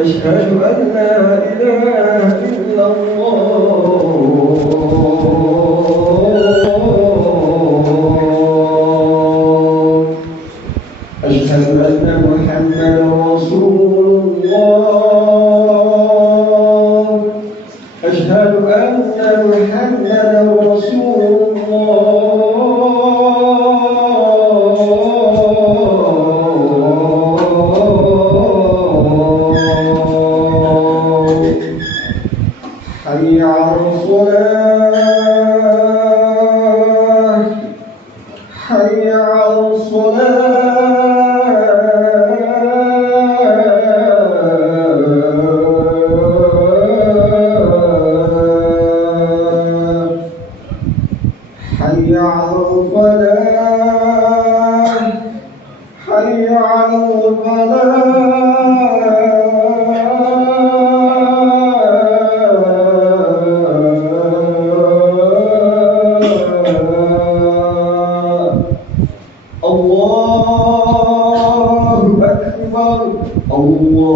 أشهد أن لا إله إلا الله. أشهد أن محمدا رسول الله. أشهد أن محمدا رسول الله. حي على الصلاة. حي على الصلاة. حي على الفلاح. حي على الفلاح. الله أكبر. الله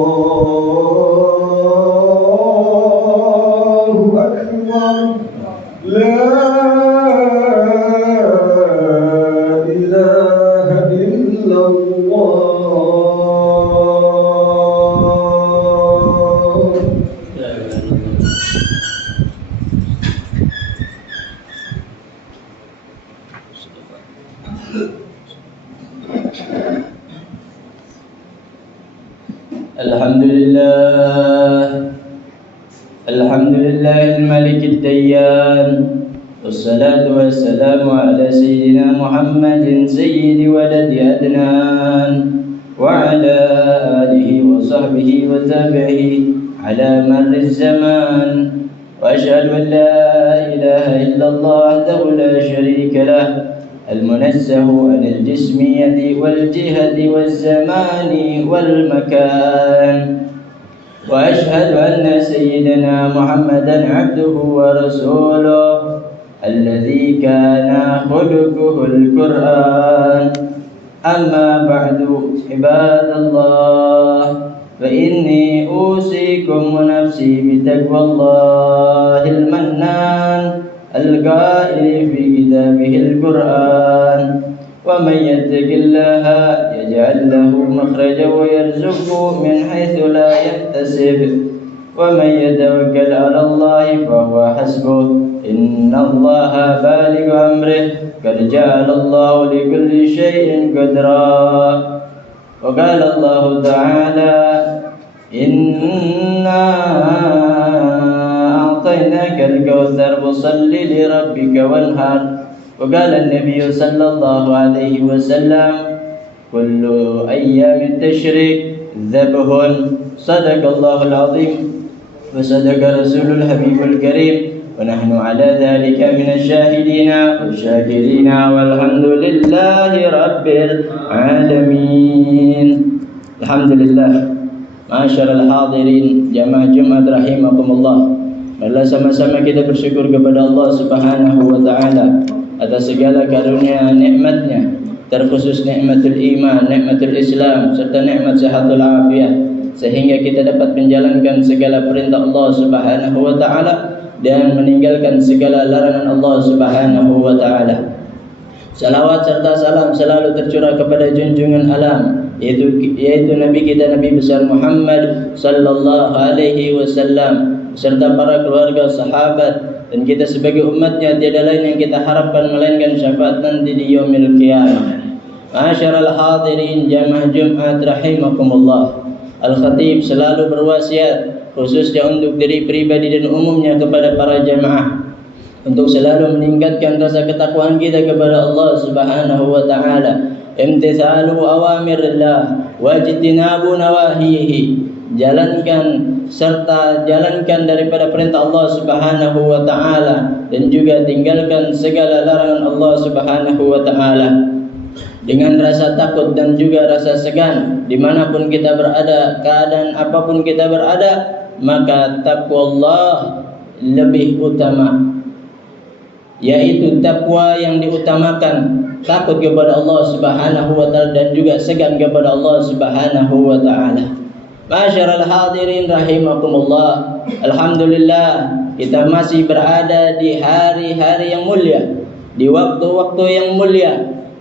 أكبر. لا إله إلا الله. الحمد لله الملك الديان، والصلاة والسلام على سيدنا محمد سيد ولد أدنان، وعلى آله وصحبه وتابعه على مر الزمان. وأشهد أن لا إله إلا الله وحده لا شريك له، المنزه عن الجسمية والجهة والزمان والمكان. وأشهد أن سيدنا محمدا عبده ورسوله الذي كان خلقه القرآن. أما بعد عباد الله، فإني أوصيكم ونفسي بتقوى الله المنان القائل في كتابه القرآن: ومن يتق الله يجعل له مخرجا ويرزقه من حيث لا يحتسب، ومن يتوكل على الله فهو حسبه، إن الله بالغ أمره، قد جعل الله لكل شيء قدرا. وقال الله تعالى: إنا أعطيناك الكوثر فصل لربك وانحر. وقال النبي صلى الله عليه وسلم: كل أيام التشريق ذبح. صدق الله العظيم وصدق رسول الحبيب الكريم، ونحن على ذلك من الشاهدين والشاكرين، والحمد لله رب العالمين. Alhamdulillah. Ma'asyiral hadirin jamaah Jumat rahimakumullah. Marilah sama-sama kita bersyukur kepada Allah Subhanahu wa taala atas segala karunia nikmatnya, terkhusus nikmatul iman, nikmatul Islam, serta nikmat sehatul afiat, sehingga kita dapat menjalankan segala perintah Allah Subhanahu wa taala dan meninggalkan segala larangan Allah Subhanahu wa taala. Salawat serta salam selalu tercurah kepada junjungan alam, yaitu Nabi kita, Nabi besar Muhammad sallallahu alaihi wasallam, serta para keluarga, sahabat, dan kita sebagai umatnya tiada lain yang kita harapkan melainkan syafaat nanti di yaumil qiyamah. Ma'asyiral hadirin jamaah Jumat rahimakumullah. Al-Khatib selalu berwasiat khususnya untuk diri pribadi dan umumnya kepada para jamaah untuk selalu meningkatkan rasa ketakwaan kita kepada Allah Subhanahu wa taala. Imtithalu awamirillah wajtinabu nawahihi. Jalankan daripada perintah Allah Subhanahu wa taala dan juga tinggalkan segala larangan Allah Subhanahu wa taala dengan rasa takut dan juga rasa segan dimanapun kita berada, keadaan apapun kita berada, maka taqwa Allah lebih utama. yaitu takwa yang diutamakan, takut kepada Allah Subhanahu wa taala dan juga segan kepada Allah Subhanahu wa taala. Masyarul hadirin rahimakumullah. Alhamdulillah, kita masih berada di hari-hari yang mulia, di waktu-waktu yang mulia.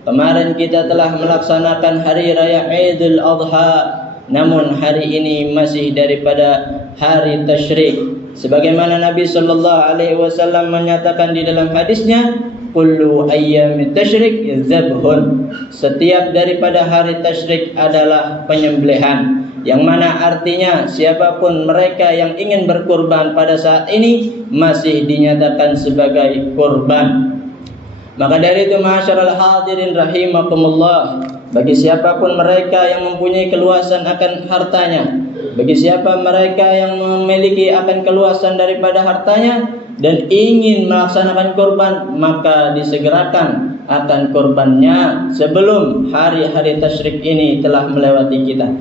Kemarin kita telah melaksanakan hari raya Idul Adha, namun hari ini masih daripada hari tasyrik. Sebagaimana Nabi sallallahu alaihi wasallam menyatakan di dalam hadisnya, kullu ayyamit tasyrik zabhun. Setiap daripada hari tasyrik adalah penyembelihan, yang mana artinya siapapun mereka yang ingin berkurban pada saat ini masih dinyatakan sebagai kurban. Maka dari itu ma'asyiral hadirin rahimakumullah, bagi siapapun mereka yang mempunyai keluasan akan hartanya, bagi siapa mereka yang memiliki akan keluasan daripada hartanya dan ingin melaksanakan kurban, maka disegerakan akan kurbannya sebelum hari-hari tasyrik ini telah melewati kita.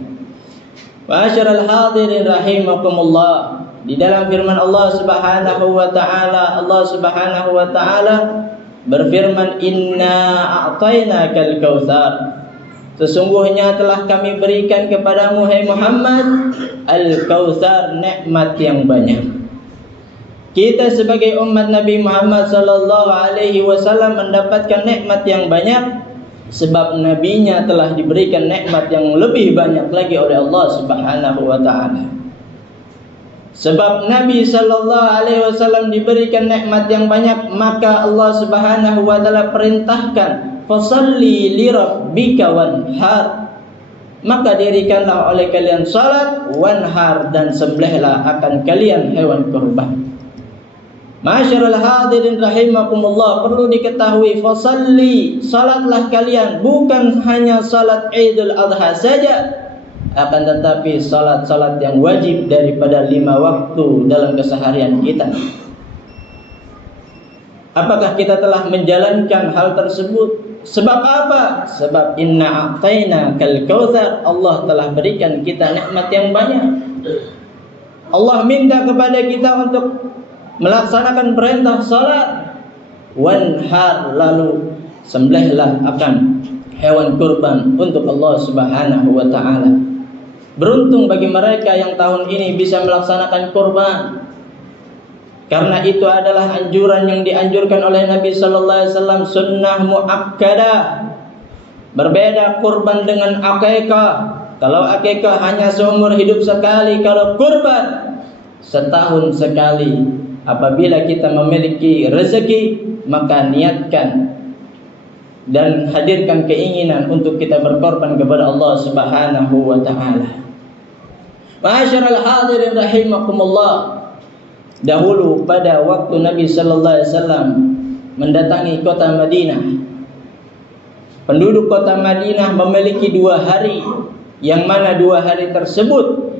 Ma'asyiral hadirin rahimakumullah, di dalam firman Allah Subhanahu wa taala, Allah Subhanahu wa taala berfirman, inna a'tainakal kautsar. Sesungguhnya telah kami berikan kepadamu hai Muhammad al-kautsar, nikmat yang banyak. Kita sebagai umat Nabi Muhammad sallallahu alaihi wasallam mendapatkan nikmat yang banyak sebab nabinya telah diberikan nikmat yang lebih banyak lagi oleh Allah Subhanahu wa taala. Sebab Nabi sallallahu alaihi wasallam diberikan nikmat yang banyak, maka Allah Subhanahu wa taala perintahkan, fasalli li rabbika wanhar. Maka dirikanlah oleh kalian salat, wanhar, dan sembelihlah akan kalian hewan kurban. Masyarul hadirin rahimakumullah, perlu diketahui, fasalli, salatlah kalian, bukan hanya salat Idul Adha saja, akan tetapi salat-salat yang wajib daripada 5 waktu dalam keseharian kita. Apakah kita telah menjalankan hal tersebut? Sebab apa? Sebab inna a'tainakal kautsar, Allah telah berikan kita nikmat yang banyak. Allah minta kepada kita untuk melaksanakan perintah salat, wanhar, lalu sembelihlah akan hewan kurban untuk Allah Subhanahu wa taala. Beruntung bagi mereka yang tahun ini bisa melaksanakan kurban, karena itu adalah anjuran yang dianjurkan oleh Nabi sallallahu alaihi wasallam, sunnah muakkadah. Berbeda kurban dengan akikah. Kalau akikah hanya seumur hidup sekali, kalau kurban setahun sekali. Apabila kita memiliki rezeki, maka niatkan dan hadirkan keinginan untuk kita berkorban kepada Allah Subhanahu wa taala. Ma'asyiral hadirin rahimakumullah, dahulu pada waktu Nabi sallallahu alaihi wasallam mendatangi kota Madinah, penduduk kota Madinah memiliki 2 hari, yang mana 2 hari tersebut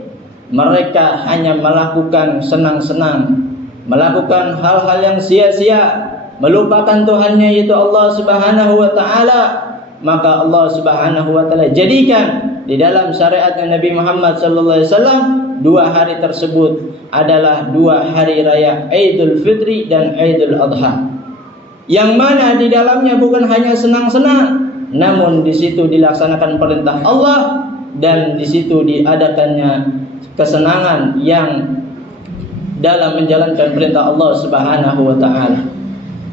mereka hanya melakukan senang-senang, melakukan hal-hal yang sia-sia, melupakan Tuhannya yaitu Allah Subhanahu wa taala. Maka Allah Subhanahu wa taala jadikan di dalam syariat Nabi Muhammad sallallahu alaihi wasallam 2 hari tersebut adalah 2 hari raya Idul Fitri dan Idul Adha, yang mana di dalamnya bukan hanya senang-senang, namun di situ dilaksanakan perintah Allah dan di situ diadakannya kesenangan yang dalam menjalankan perintah Allah Subhanahu wa taala.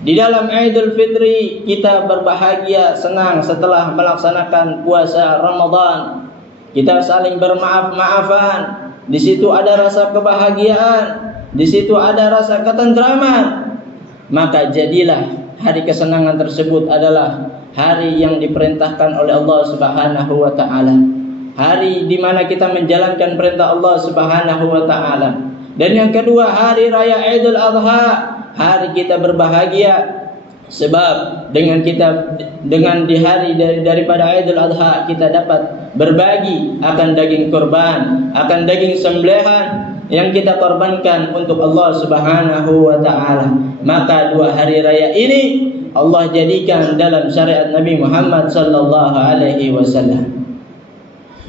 Di dalam Idul Fitri kita berbahagia, senang setelah melaksanakan puasa Ramadan. Kita saling bermaaf-maafan. Di situ ada rasa kebahagiaan, di situ ada rasa ketentraman. Maka jadilah hari kesenangan tersebut adalah hari yang diperintahkan oleh Allah Subhanahu wa taala. Hari di mana kita menjalankan perintah Allah Subhanahu wa taala. Dan yang kedua, hari raya Idul Adha, hari kita berbahagia sebab dengan di hari daripada Idul Adha kita dapat berbagi akan daging kurban, akan daging sembelihan yang kita korbankan untuk Allah Subhanahu wa taala. Maka 2 hari raya ini Allah jadikan dalam syariat Nabi Muhammad sallallahu alaihi wasallam.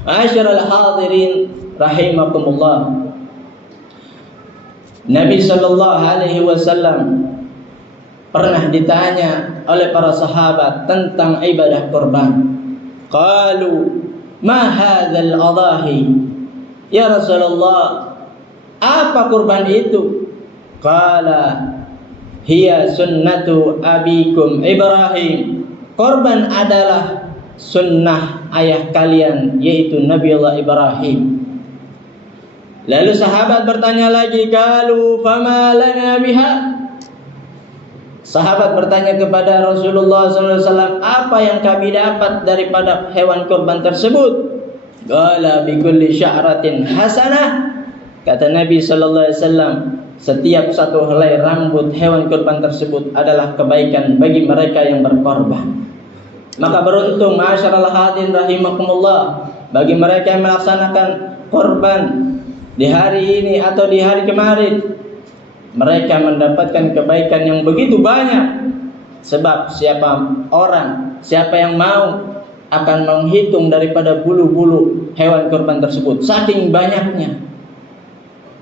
Ma'asyiral hadirin rahimakumullah, Nabi sallallahu alaihi wasallam pernah ditanya oleh para sahabat tentang ibadah kurban. Qalu, ma hadzal adahi? Ya Rasulullah, apa kurban itu? Qala, hiya sunnatu abikum Ibrahim. Kurban adalah sunnah ayah kalian, yaitu Nabiullah Ibrahim. Lalu sahabat bertanya lagi, qalu fama lana biha? Sahabat bertanya kepada Rasulullah SAW, apa yang kami dapat daripada hewan kurban tersebut? Qala bi kulli sya'ratin hasanah. Kata Nabi SAW, setiap satu helai rambut hewan kurban tersebut adalah kebaikan bagi mereka yang berkorban. Maka beruntung ma'asyiral hadirin rahimakumullah bagi mereka yang melaksanakan korban di hari ini atau di hari kemarin. Mereka mendapatkan kebaikan yang begitu banyak. Sebab siapa yang mau akan menghitung daripada bulu-bulu hewan kurban tersebut, saking banyaknya.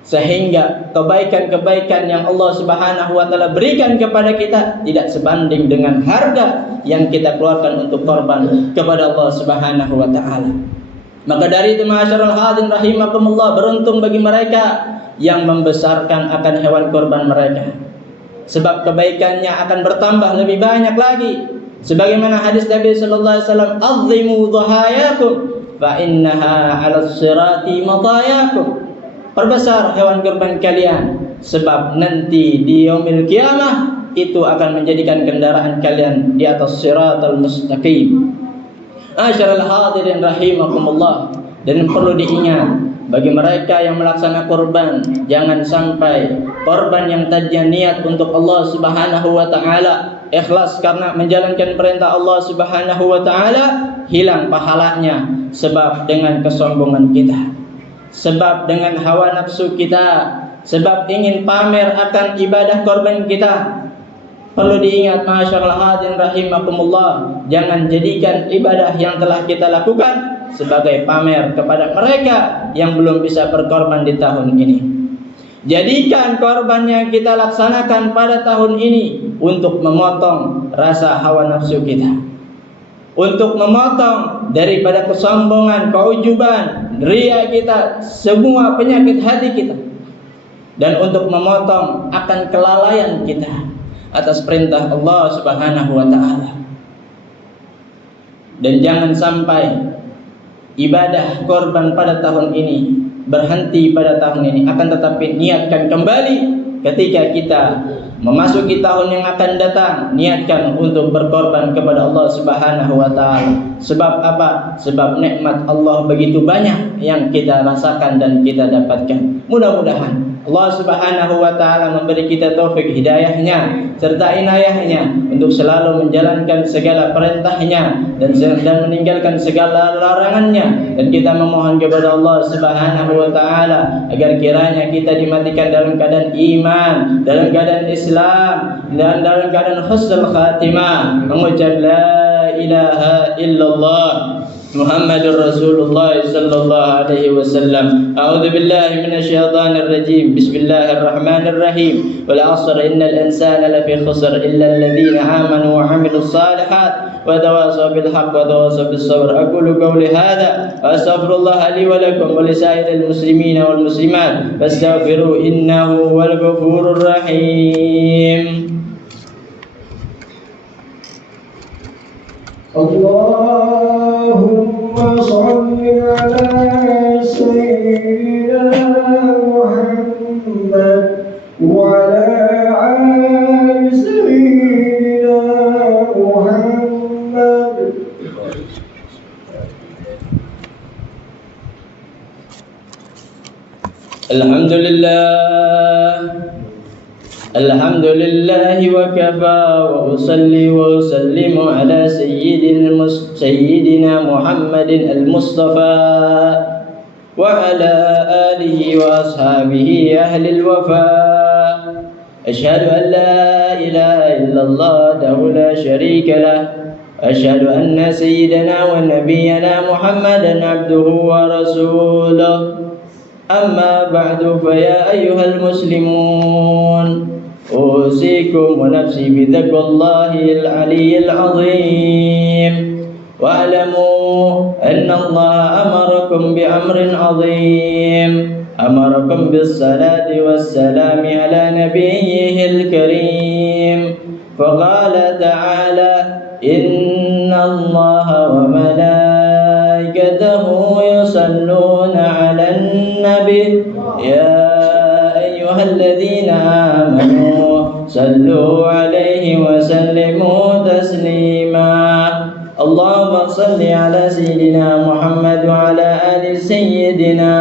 Sehingga kebaikan-kebaikan yang Allah Subhanahu wa taala berikan kepada kita tidak sebanding dengan harga yang kita keluarkan untuk korban kepada Allah Subhanahu wa taala. Maka dari itu ma'asyiral hadirin rahimakumullah, beruntung bagi mereka yang membesarkan akan hewan kurban mereka. Sebab kebaikannya akan bertambah lebih banyak lagi. Sebagaimana hadis Nabi sallallahu alaihi wasallam, "Azzimu dhahayakum fa innaha 'alas sirati matayakum." Perbesar hewan kurban kalian, sebab nanti di yaumil kiamah itu akan menjadikan kendaraan kalian di atas siratal mustaqim. Ma'asyiral hadirin rahimakumullah, dan perlu diingat bagi mereka yang melaksanakan kurban, jangan sampai korban yang tadinya niat untuk Allah Subhanahu wa taala, ikhlas karena menjalankan perintah Allah Subhanahu wa taala, hilang pahalanya sebab dengan kesombongan kita, sebab dengan hawa nafsu kita, sebab ingin pamer akan ibadah korban kita. Perlu diingat ma'asyiral hadirin rahimakumullah, jangan jadikan ibadah yang telah kita lakukan sebagai pamer kepada mereka yang belum bisa berkorban di tahun ini. Jadikan korban yang kita laksanakan pada tahun ini untuk memotong rasa hawa nafsu kita, untuk memotong daripada kesombongan, keujuban, riya kita, semua penyakit hati kita, dan untuk memotong akan kelalaian kita atas perintah Allah Subhanahu wa taala. Dan jangan sampai ibadah korban pada tahun ini berhenti pada tahun ini, akan tetapi niatkan kembali ketika kita memasuki tahun yang akan datang, niatkan untuk berkorban kepada Allah Subhanahu wa taala. Sebab apa? Sebab nikmat Allah begitu banyak yang kita rasakan dan kita dapatkan. Mudah-mudahan Allah Subhanahu wa taala memberi kita taufik hidayahnya serta inayahnya untuk selalu menjalankan segala perintahnya dan meninggalkan segala larangannya. Dan kita memohon kepada Allah Subhanahu wa taala agar kiranya kita dimatikan dalam keadaan iman, dalam keadaan Islam, dan dalam keadaan husnul khatimah, mengucap la ilaha illallah Muhammadur Rasulullah sallallahu alaihi wasallam. A'udzu billahi minasyaitonir rajim. Bismillahirrahmanirrahim. Wal 'asr innal insana lafi khusr illa alladziina aamanu wa 'amilus shalihat wa tawasaw bil haqq wa tawasaw bis sabr. Aqulu qawli hadza wa astaghfirullah li wa lakum wa lisairil muslimina wal muslimat fastaghfiru innahu wal ghafurur rahim. Allahumma shalli ala sayyidina Muhammad wa ala ali sayyidina Muhammad. الحمد لله وكفى وأصلي وأسلم على سيدنا محمد المصطفى وعلى آله وأصحابه أهل الوفاء. أشهد أن لا إله إلا الله وحده لا شريك له، أشهد أن سيدنا ونبينا محمدا عبده ورسوله. أما بعد فيا أيها المسلمون أوصيكم ونفسي بتقوى الله العلي العظيم. واعلموا أن الله أمركم بأمر عظيم، أمركم بالصلاة والسلام على نبيه الكريم، فقال تعالى: إن الله وملائكته يصلون على النبي يا أيها الذين آمنوا صلوا عليه وسلموا تسليما. اللهم صل على سيدنا محمد وعلى آل سيدنا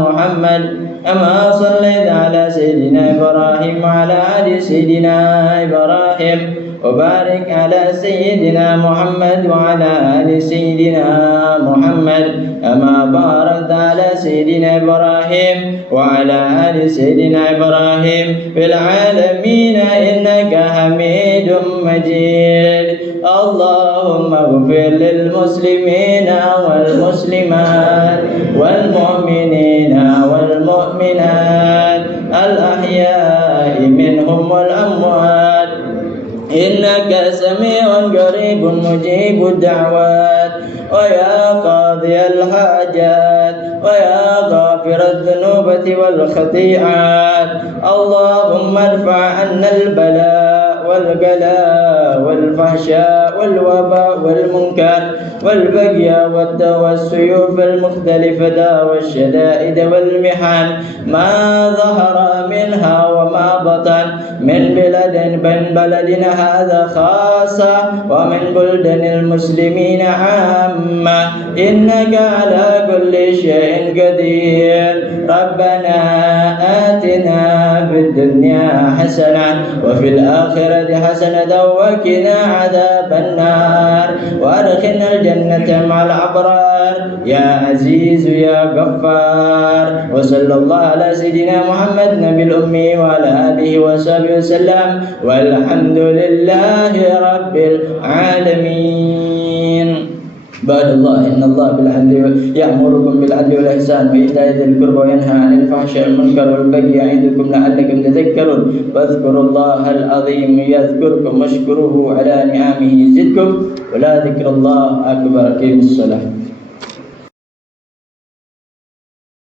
محمد كما صليت على سيدنا إبراهيم وعلى آل سيدنا إبراهيم، وبارك على سيدنا محمد وعلى آل سيدنا محمد كما باركت على سيدنا إبراهيم وعلى آل سيدنا إبراهيم في العالمين إنك حميد مجيد. اللهم اغفر للمسلمين والمسلمات والمؤمنين والمؤمنات الأحياء منهم والأموات إنك سميع قريب مجيب الدعوات، ويا قاضي الحاجات ويا غافر الذنوب والخطيئات، اللهم ارفع عنا البلاء والبلاء والفحشاء والوباء والمنكر والبغي والسيوف المختلفة والشدائد والمحن ما ظهر منها وما بطن من بلدنا هذا خاصة ومن بلدان المسلمين عامة، إنك على كل شيء قدير. ربنا آتنا في الدنيا حسنة وفي الآخرة حسنة وقنا عذاب النار، وأدخلنا الجنة مع الأبرار يا عزيز يا غفار. وصلى الله على سيدنا محمد نبي الأمي وعلى آله وصحبه وسلم، والحمد لله رب العالمين. عباد الله، إن الله بالعدل يأمركم بالعدل والإحسان وإيتاء ذي القربى وينهى عن الفحشاء والمنكر والبغي يعظكم لعلكم تذكرون. فاذكروا الله العظيم يذكركم واشكروه على نعمه يزدكم، ولا ذكر الله أكبر. أقيموا الصلاة.